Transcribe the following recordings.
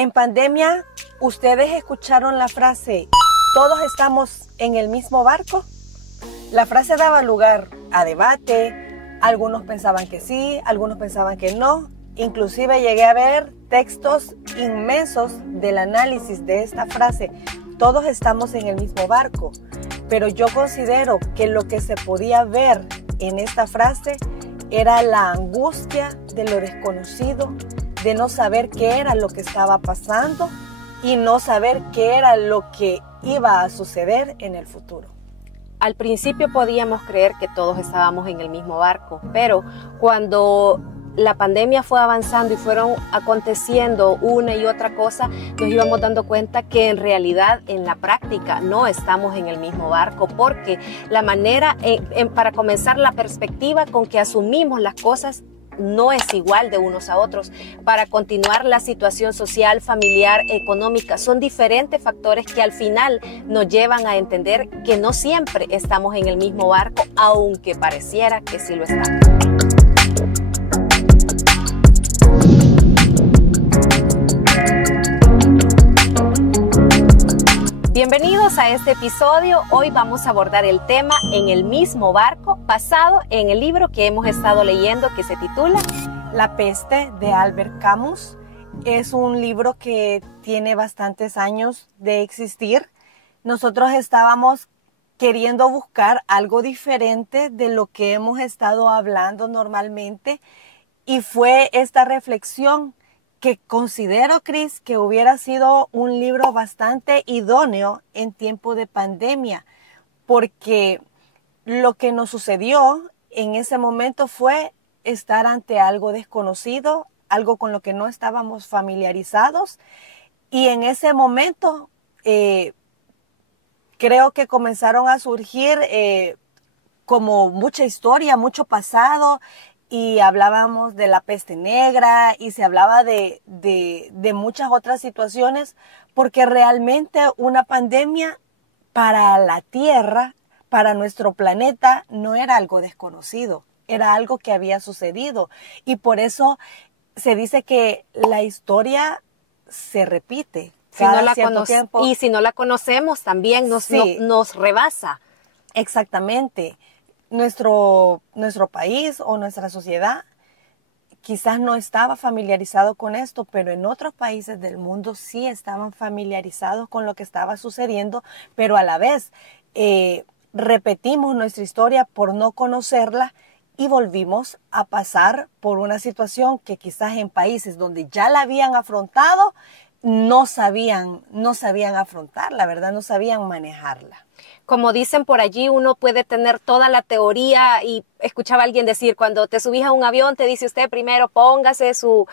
En pandemia, ¿ustedes escucharon la frase "todos estamos en el mismo barco"? La frase daba lugar a debate, algunos pensaban que sí, algunos pensaban que no. Inclusive llegué a ver textos inmensos del análisis de esta frase, "todos estamos en el mismo barco". Pero yo considero que lo que se podía ver en esta frase era la angustia de lo desconocido, de no saber qué era lo que estaba pasando y no saber qué era lo que iba a suceder en el futuro. Al principio podíamos creer que todos estábamos en el mismo barco, pero cuando la pandemia fue avanzando y fueron aconteciendo una y otra cosa, nos íbamos dando cuenta que en realidad, en la práctica, no estamos en el mismo barco, porque la manera, para comenzar, la perspectiva con que asumimos las cosas no es igual de unos a otros. Para continuar, la situación social, familiar, económica, son diferentes factores que al final nos llevan a entender que no siempre estamos en el mismo barco, aunque pareciera que sí lo estamos. Bienvenidos a este episodio. Hoy vamos a abordar el tema "En el mismo barco", basado en el libro que hemos estado leyendo, que se titula La peste, de Albert Camus. Es un libro que tiene bastantes años de existir. Nosotros estábamos queriendo buscar algo diferente de lo que hemos estado hablando normalmente, y fue esta reflexión que considero, Cris, que hubiera sido un libro bastante idóneo en tiempo de pandemia, porque lo que nos sucedió en ese momento fue estar ante algo desconocido, algo con lo que no estábamos familiarizados, y en ese momento creo que comenzaron a surgir como mucha historia, mucho pasado, y hablábamos de la peste negra y se hablaba de muchas otras situaciones, porque realmente una pandemia para la Tierra, para nuestro planeta, no era algo desconocido, era algo que había sucedido, y por eso se dice que la historia se repite cada cierto tiempo. Y si no la conocemos, también nos rebasa. Exactamente. Nuestro país o nuestra sociedad quizás no estaba familiarizado con esto, pero en otros países del mundo sí estaban familiarizados con lo que estaba sucediendo, pero a la vez repetimos nuestra historia por no conocerla y volvimos a pasar por una situación que quizás en países donde ya la habían afrontado no sabían afrontarla, ¿verdad? No sabían manejarla. Como dicen por allí, uno puede tener toda la teoría, y escuchaba a alguien decir, cuando te subís a un avión te dice usted primero póngase su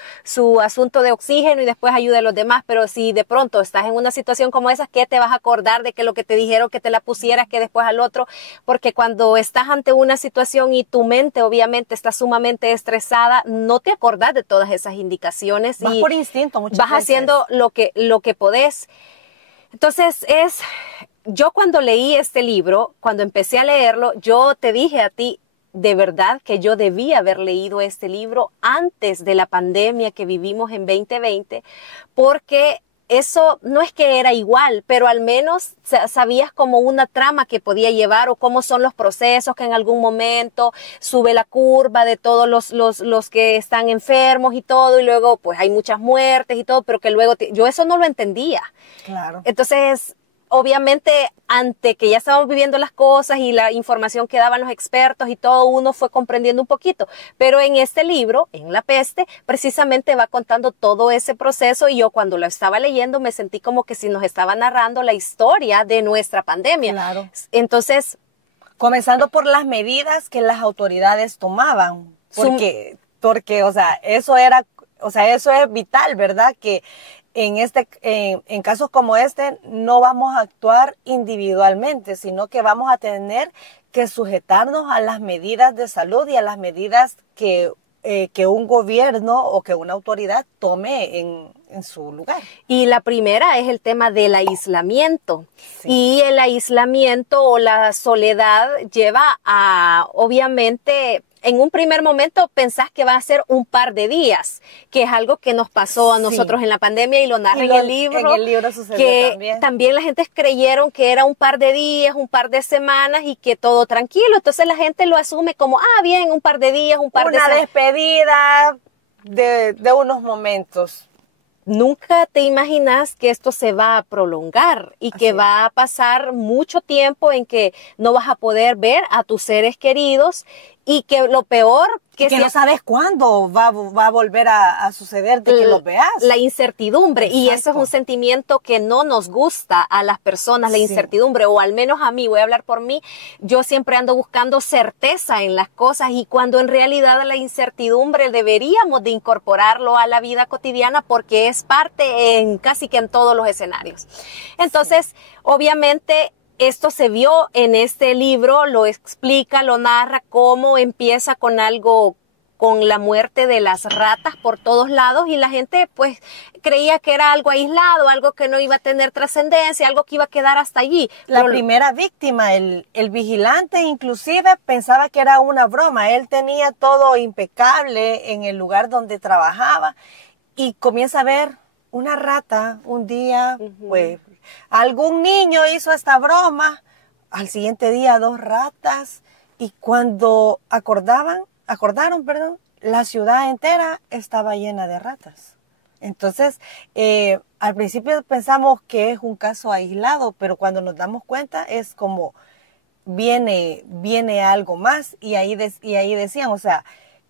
asunto de oxígeno y después ayude a los demás, pero si de pronto estás en una situación como esa, ¿qué te vas a acordar de que lo que te dijeron que te la pusieras, que después al otro? Porque cuando estás ante una situación y tu mente obviamente está sumamente estresada, no te acordás de todas esas indicaciones. Vas y por instinto muchas vas veces. Haciendo lo que podés. Entonces yo cuando leí este libro, cuando empecé a leerlo, yo te dije a ti, de verdad que yo debía haber leído este libro antes de la pandemia que vivimos en 2020, porque eso no es que era igual, pero al menos sabías como una trama que podía llevar, o cómo son los procesos, que en algún momento sube la curva de todos los que están enfermos y todo, y luego pues hay muchas muertes y todo, pero que luego yo eso no lo entendía. Claro. Entonces, obviamente, ante que ya estábamos viviendo las cosas y la información que daban los expertos y todo, uno fue comprendiendo un poquito. Pero en este libro, en La peste, precisamente va contando todo ese proceso, y yo cuando lo estaba leyendo me sentí como que si nos estaba narrando la historia de nuestra pandemia. Claro. Entonces, comenzando por las medidas que las autoridades tomaban, porque o sea, eso es vital, ¿verdad? Que en casos como este no vamos a actuar individualmente, sino que vamos a tener que sujetarnos a las medidas de salud y a las medidas que un gobierno o que una autoridad tome en su lugar. Y la primera es el tema del aislamiento. Sí. Y el aislamiento o la soledad lleva a, obviamente, en un primer momento pensás que va a ser un par de días, que es algo que nos pasó a nosotros en la pandemia y lo narra en el libro. En el libro sucedió que también la gente creyeron que era un par de días, un par de semanas y que todo tranquilo. Entonces la gente lo asume como, bien, un par de días, un par de semanas. Una despedida de unos momentos. Nunca te imaginas que esto se va a prolongar y que va a pasar mucho tiempo en que no vas a poder ver a tus seres queridos y que lo peor que no sabes cuándo va a volver a suceder de que los veas. La incertidumbre. Exacto. Y eso es un sentimiento que no nos gusta a las personas, la incertidumbre, o al menos a mí, voy a hablar por mí, yo siempre ando buscando certeza en las cosas y cuando en realidad la incertidumbre deberíamos de incorporarlo a la vida cotidiana porque es parte en casi que en todos los escenarios. Entonces, obviamente, esto se vio en este libro, lo explica, lo narra, cómo empieza con algo, con la muerte de las ratas por todos lados y la gente pues creía que era algo aislado, algo que no iba a tener trascendencia, algo que iba a quedar hasta allí. La primera víctima, el vigilante inclusive pensaba que era una broma, él tenía todo impecable en el lugar donde trabajaba y comienza a ver una rata un día, pues algún niño hizo esta broma, al siguiente día 2 ratas y cuando acordaron, la ciudad entera estaba llena de ratas. Entonces, al principio pensamos que es un caso aislado, pero cuando nos damos cuenta es como viene algo más y ahí decían, o sea,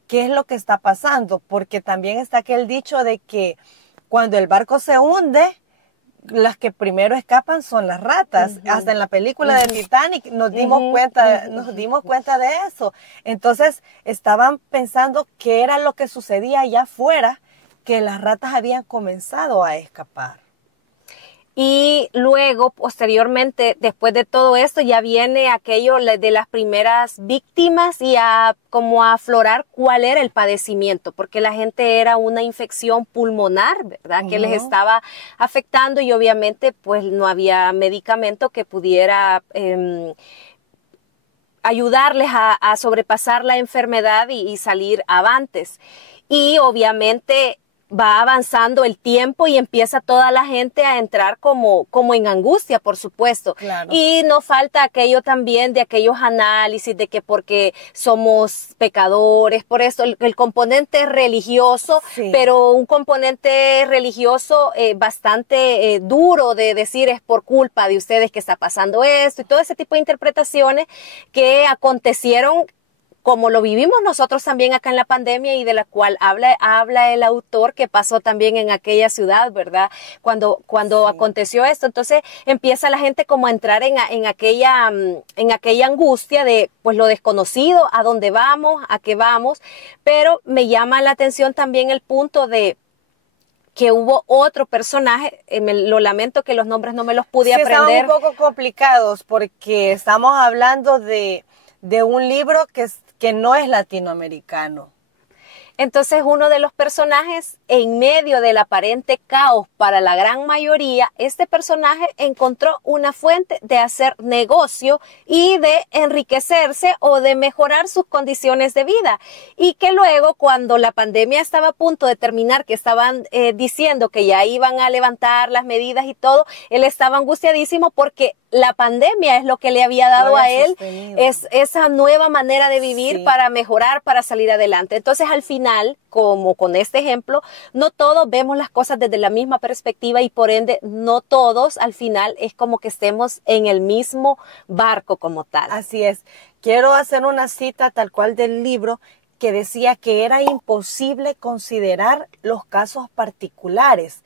¿qué es lo que está pasando? Porque también está aquel dicho de que cuando el barco se hunde, las que primero escapan son las ratas. Hasta en la película de Titanic nos dimos cuenta de eso. Entonces estaban pensando qué era lo que sucedía allá afuera, que las ratas habían comenzado a escapar. Y luego, posteriormente, después de todo esto, ya viene aquello de las primeras víctimas y como a aflorar cuál era el padecimiento, porque la gente era una infección pulmonar, ¿verdad? Que les estaba afectando y obviamente pues no había medicamento que pudiera ayudarles a sobrepasar la enfermedad y salir avantes. Y obviamente va avanzando el tiempo y empieza toda la gente a entrar como en angustia, por supuesto. Claro. Y no falta aquello también de aquellos análisis de que porque somos pecadores, por eso el componente religioso, pero un componente religioso bastante duro de decir es por culpa de ustedes que está pasando esto y todo ese tipo de interpretaciones que acontecieron como lo vivimos nosotros también acá en la pandemia y de la cual habla el autor que pasó también en aquella ciudad, ¿verdad? Cuando aconteció esto, entonces empieza la gente como a entrar en aquella angustia de pues lo desconocido, a dónde vamos, a qué vamos, pero me llama la atención también el punto de que hubo otro personaje, lo lamento que los nombres no me los pude aprender. Estaban un poco complicados porque estamos hablando de un libro que no es latinoamericano. Entonces uno de los personajes, en medio del aparente caos para la gran mayoría, este personaje encontró una fuente de hacer negocio y de enriquecerse o de mejorar sus condiciones de vida. Y que luego, cuando la pandemia estaba a punto de terminar, que estaban diciendo que ya iban a levantar las medidas y todo, él estaba angustiadísimo porque la pandemia es lo que le había dado a él, es esa nueva manera de vivir para mejorar, para salir adelante. Entonces, al final, como con este ejemplo, no todos vemos las cosas desde la misma perspectiva y por ende, no todos al final es como que estemos en el mismo barco como tal. Así es. Quiero hacer una cita tal cual del libro que decía que era imposible considerar los casos particulares.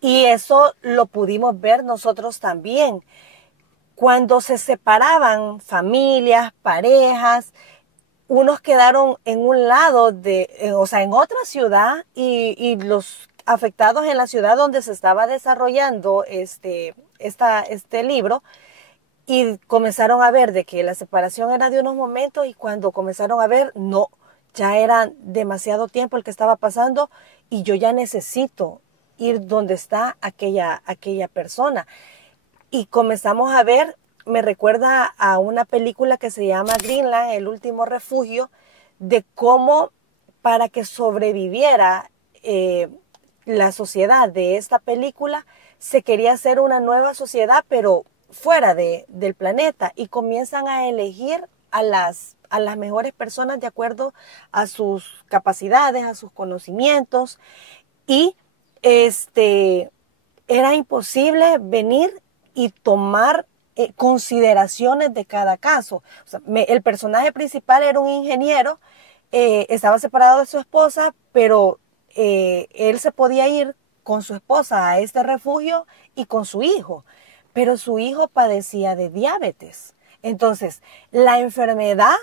Y eso lo pudimos ver nosotros también. Cuando se separaban familias, parejas, unos quedaron en un lado en otra ciudad y los afectados en la ciudad donde se estaba desarrollando este libro y comenzaron a ver de que la separación era de unos momentos y cuando comenzaron a ver, no, ya era demasiado tiempo el que estaba pasando y yo ya necesito ir donde está aquella persona. Y comenzamos a ver, me recuerda a una película que se llama Greenland, El último refugio, de cómo para que sobreviviera la sociedad de esta película, se quería hacer una nueva sociedad, pero fuera del planeta, y comienzan a elegir a las mejores personas de acuerdo a sus capacidades, a sus conocimientos, y era imposible venir y tomar consideraciones de cada caso. O sea, el personaje principal era un ingeniero, estaba separado de su esposa, pero él se podía ir con su esposa a este refugio y con su hijo, pero su hijo padecía de diabetes. Entonces, la enfermedad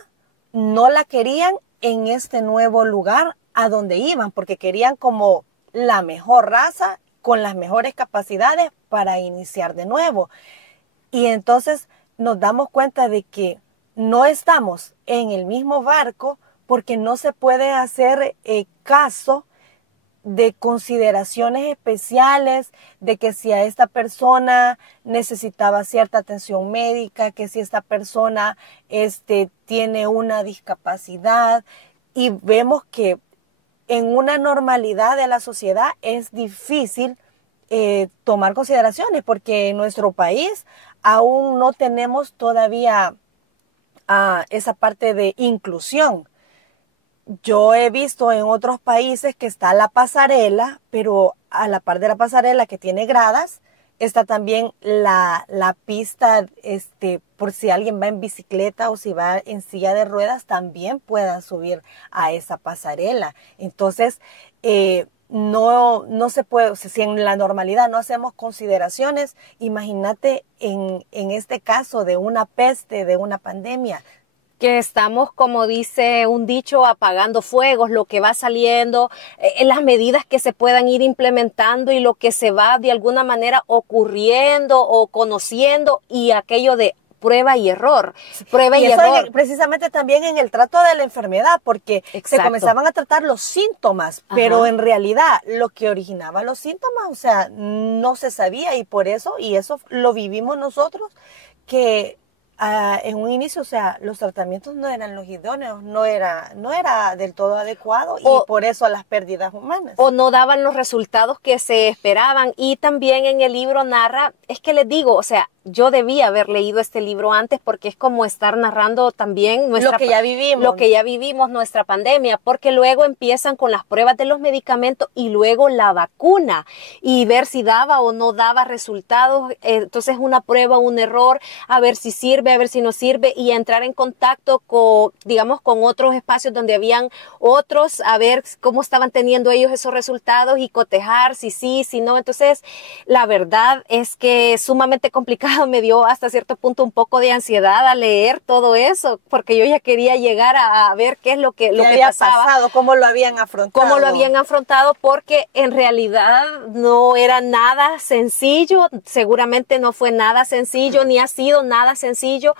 no la querían en este nuevo lugar a donde iban, porque querían como la mejor raza con las mejores capacidades para iniciar de nuevo. Y entonces nos damos cuenta de que no estamos en el mismo barco porque no se puede hacer caso de consideraciones especiales, de que si a esta persona necesitaba cierta atención médica, que si esta persona tiene una discapacidad, y vemos que en una normalidad de la sociedad es difícil tomar consideraciones, porque en nuestro país aún no tenemos todavía esa parte de inclusión. Yo he visto en otros países que está la pasarela, pero a la par de la pasarela, que tiene gradas, está también la pista, por si alguien va en bicicleta o si va en silla de ruedas, también puedan subir a esa pasarela. Entonces, no se puede, o sea, si en la normalidad no hacemos consideraciones, imagínate en este caso de una peste, de una pandemia. Que estamos, como dice un dicho, apagando fuegos, lo que va saliendo, las medidas que se puedan ir implementando y lo que se va de alguna manera ocurriendo o conociendo, y aquello de prueba y error, prueba y error. Precisamente también en el trato de la enfermedad, porque Exacto. Se comenzaban a tratar los síntomas, pero en realidad lo que originaba los síntomas, o sea, no se sabía, y por eso, y eso lo vivimos nosotros, que en un inicio, o sea, los tratamientos no eran los idóneos, no era del todo adecuado, y por eso las pérdidas humanas. O no daban los resultados que se esperaban. Y también en el libro narra, es que les digo, o sea, yo debía haber leído este libro antes, porque es como estar narrando también lo que ya vivimos, nuestra pandemia, porque luego empiezan con las pruebas de los medicamentos y luego la vacuna, y ver si daba o no daba resultados. Entonces una prueba, un error, a ver si sirve, a ver si no sirve, y entrar en contacto con, digamos, con otros espacios donde habían otros, a ver cómo estaban teniendo ellos esos resultados y cotejar si sí, si no. Entonces, la verdad es que es sumamente complicado. Me dio hasta cierto punto un poco de ansiedad a leer todo eso, porque yo ya quería llegar a ver qué es lo que había pasaba, pasado, cómo lo habían afrontado, porque en realidad no era nada sencillo. Seguramente no fue nada sencillo, ni ha sido nada sencillo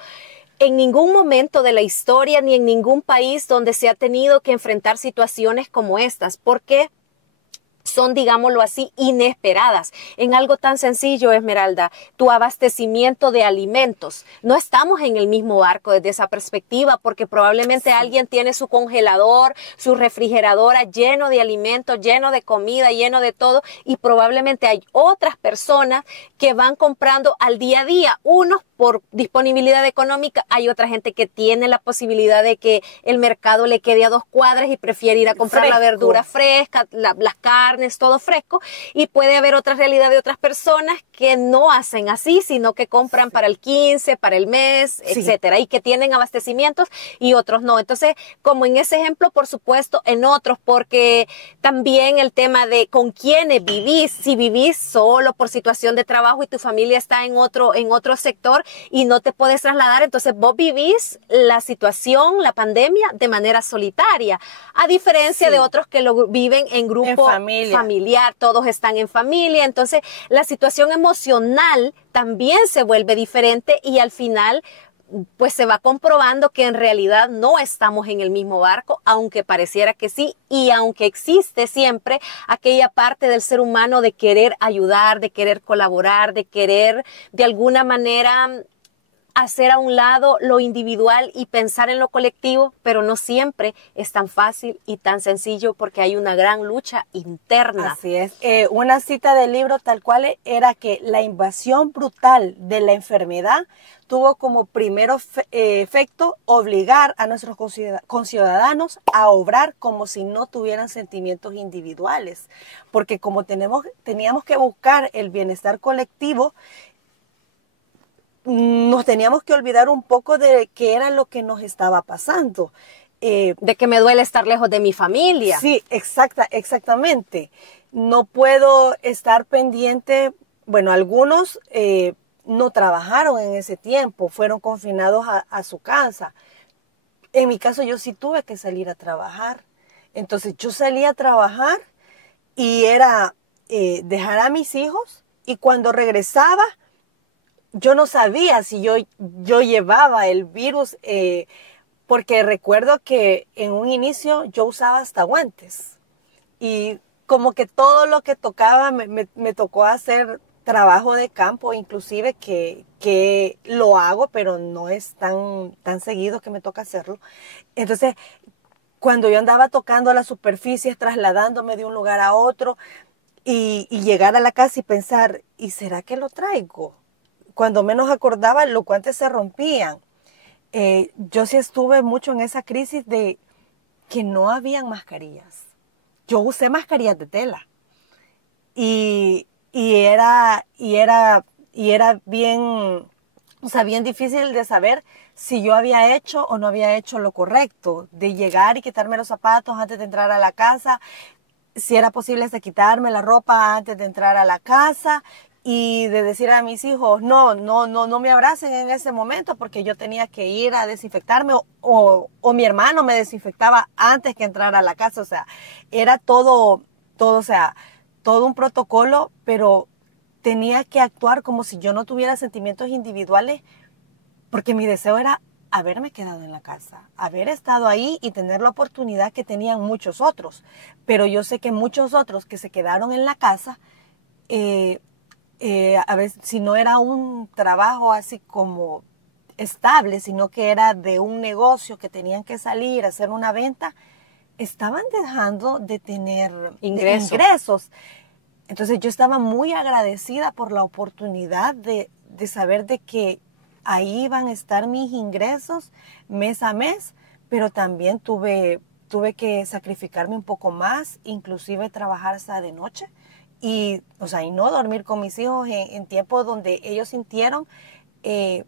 en ningún momento de la historia, ni en ningún país donde se ha tenido que enfrentar situaciones como estas, porque son, digámoslo así, inesperadas. En algo tan sencillo, Esmeralda, tu abastecimiento de alimentos. No estamos en el mismo barco desde esa perspectiva, porque probablemente alguien tiene su congelador, su refrigeradora lleno de alimentos, lleno de comida, lleno de todo, y probablemente hay otras personas que van comprando al día a día. Unos por disponibilidad económica, hay otra gente que tiene la posibilidad de que el mercado le quede a 2 cuadras y prefiere ir a comprar la verdura fresca, las carnes, todo fresco. Y puede haber otra realidad de otras personas que no hacen así, sino que compran para el 15, para el mes, etcétera, y que tienen abastecimientos y otros no. Entonces, como en ese ejemplo, por supuesto, en otros, porque también el tema de con quiénes vivís, si vivís solo por situación de trabajo y tu familia está en otro sector y no te puedes trasladar, entonces vos vivís la situación, la pandemia, de manera solitaria, a diferencia de otros que lo viven en grupo familiar, todos están en familia. Entonces la situación emocional también se vuelve diferente, y al final pues se va comprobando que en realidad no estamos en el mismo barco, aunque pareciera que sí, y aunque existe siempre aquella parte del ser humano de querer ayudar, de querer colaborar, de querer de alguna manera hacer a un lado lo individual y pensar en lo colectivo, pero no siempre es tan fácil y tan sencillo porque hay una gran lucha interna. Así es. Una cita del libro tal cual era que la invasión brutal de la enfermedad tuvo como primer efecto obligar a nuestros conciudadanos a obrar como si no tuvieran sentimientos individuales, porque como teníamos que buscar el bienestar colectivo, nos teníamos que olvidar un poco de qué era lo que nos estaba pasando. De que me duele estar lejos de mi familia. Sí, exactamente. No puedo estar pendiente, bueno, algunos no trabajaron en ese tiempo, fueron confinados a su casa. En mi caso yo sí tuve que salir a trabajar. Entonces yo salí a trabajar y era dejar a mis hijos, y cuando regresaba yo no sabía si yo llevaba el virus, porque recuerdo que en un inicio yo usaba hasta guantes y como que todo lo que tocaba me tocó hacer trabajo de campo, inclusive que lo hago, pero no es tan seguido que me toca hacerlo. Entonces, cuando yo andaba tocando las superficies, trasladándome de un lugar a otro y llegar a la casa y pensar, ¿y será que lo traigo? Cuando menos acordaba, los guantes se rompían. Yo sí estuve mucho en esa crisis de que no habían mascarillas. Yo usé mascarillas de tela y era bien, o sea, bien difícil de saber si yo había hecho o no había hecho lo correcto, de llegar y quitarme los zapatos antes de entrar a la casa, si era posible hasta quitarme la ropa antes de entrar a la casa, y de decir a mis hijos, no me abracen en ese momento porque yo tenía que ir a desinfectarme, o mi hermano me desinfectaba antes que entrar a la casa. O sea, era todo, o sea, todo un protocolo, pero tenía que actuar como si yo no tuviera sentimientos individuales, porque mi deseo era haberme quedado en la casa, haber estado ahí y tener la oportunidad que tenían muchos otros. Pero yo sé que muchos otros que se quedaron en la casa, a veces, si no era un trabajo así como estable, sino que era de un negocio que tenían que salir a hacer una venta, estaban dejando de tener ingresos. Entonces yo estaba muy agradecida por la oportunidad de saber de que ahí iban a estar mis ingresos mes a mes, pero también tuve que sacrificarme un poco más, inclusive trabajar hasta de noche. Y, o sea, y no dormir con mis hijos en tiempos donde ellos sintieron que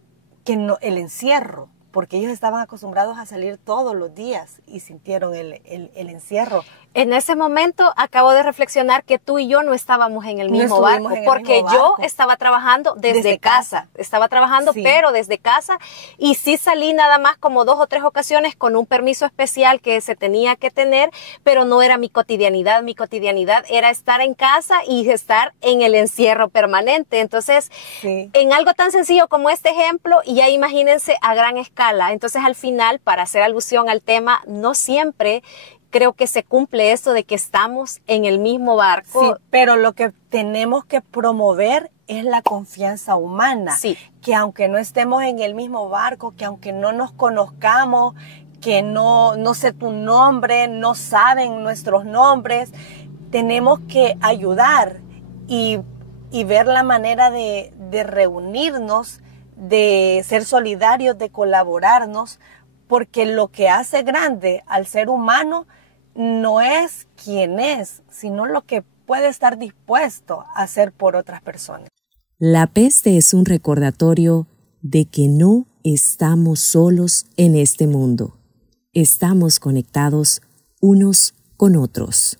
no, el encierro, porque ellos estaban acostumbrados a salir todos los días y sintieron el encierro. En ese momento acabo de reflexionar que tú y yo no estábamos en el mismo barco, porque yo estaba trabajando desde casa. Estaba trabajando, sí, pero desde casa, y sí salí nada más como 2 o 3 ocasiones con un permiso especial que se tenía que tener, pero no era mi cotidianidad. Mi cotidianidad era estar en casa y estar en el encierro permanente. Entonces, sí, en algo tan sencillo como este ejemplo, y ya imagínense a gran escala. Entonces, al final, para hacer alusión al tema, no siempre creo que se cumple eso de que estamos en el mismo barco. Sí, pero lo que tenemos que promover es la confianza humana. Sí. Que aunque no estemos en el mismo barco, que aunque no nos conozcamos, que no sé tu nombre, no saben nuestros nombres, tenemos que ayudar y ver la manera de reunirnos, de ser solidarios, de colaborarnos, porque lo que hace grande al ser humano no es quién es, sino lo que puede estar dispuesto a hacer por otras personas. La peste es un recordatorio de que no estamos solos en este mundo. Estamos conectados unos con otros.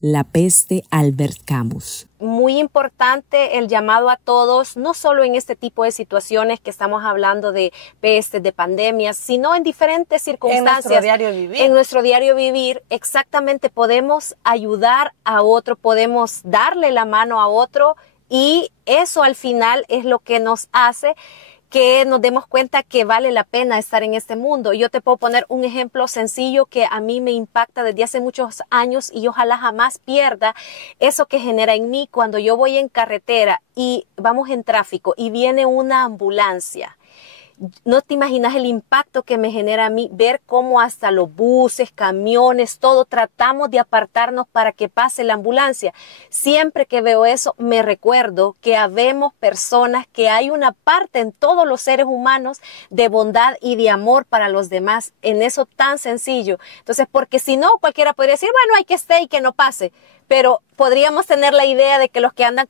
La peste, Albert Camus. Muy importante el llamado a todos, no solo en este tipo de situaciones que estamos hablando de pestes, de pandemias, sino en diferentes circunstancias. En nuestro diario vivir. En nuestro diario vivir, exactamente, podemos ayudar a otro, podemos darle la mano a otro, y eso al final es lo que nos hace que nos demos cuenta que vale la pena estar en este mundo. Yo te puedo poner un ejemplo sencillo que a mí me impacta desde hace muchos años y ojalá jamás pierda eso que genera en mí cuando yo voy en carretera y vamos en tráfico y viene una ambulancia. no te imaginas el impacto que me genera a mí ver cómo hasta los buses, camiones, todo tratamos de apartarnos para que pase la ambulancia. Siempre que veo eso me recuerdo que habemos personas, que hay una parte en todos los seres humanos de bondad y de amor para los demás, en eso tan sencillo. Entonces, porque si no, cualquiera podría decir, bueno, hay que estar y que no pase, pero podríamos tener la idea de que los que andan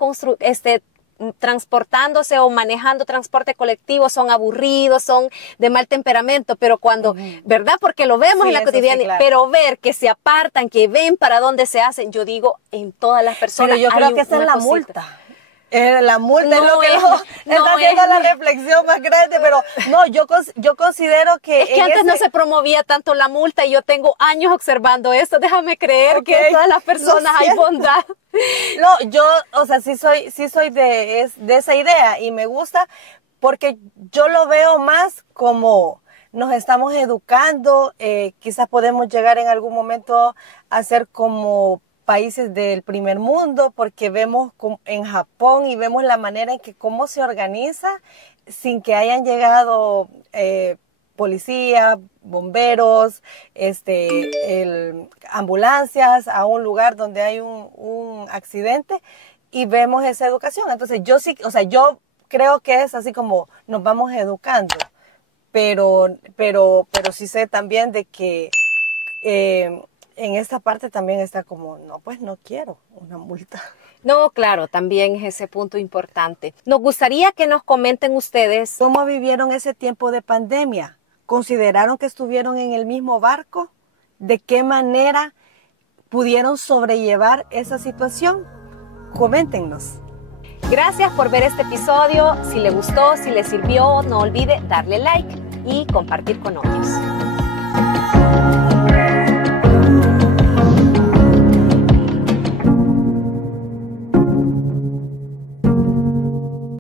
transportándose o manejando transporte colectivo son aburridos, son de mal temperamento, pero cuando, ¿verdad? Porque lo vemos en la cotidianidad, sí, claro. Pero ver que se apartan, que ven para dónde se hacen, yo digo, en todas las personas. Pero yo creo que esa es la multa. La multa es lo que está haciendo la reflexión más grande, pero no, yo considero que... Es que antes no se promovía tanto la multa y yo tengo años observando esto, déjame creer que en todas las personas hay bondad. No, yo, o sea, sí soy de esa idea y me gusta porque yo lo veo más como nos estamos educando, quizás podemos llegar en algún momento a ser como países del primer mundo, porque vemos en Japón y vemos la manera en que cómo se organiza sin que hayan llegado policía, bomberos, ambulancias a un lugar donde hay un accidente, y vemos esa educación. Entonces yo sí, o sea, yo creo que es así como nos vamos educando, pero sí sé también de que en esta parte también está como, no, pues no quiero una multa. No, claro, también es ese punto importante. Nos gustaría que nos comenten ustedes. ¿Cómo vivieron ese tiempo de pandemia? ¿Consideraron que estuvieron en el mismo barco? ¿De qué manera pudieron sobrellevar esa situación? Coméntenos. Gracias por ver este episodio. Si le gustó, si le sirvió, no olvide darle like y compartir con otros.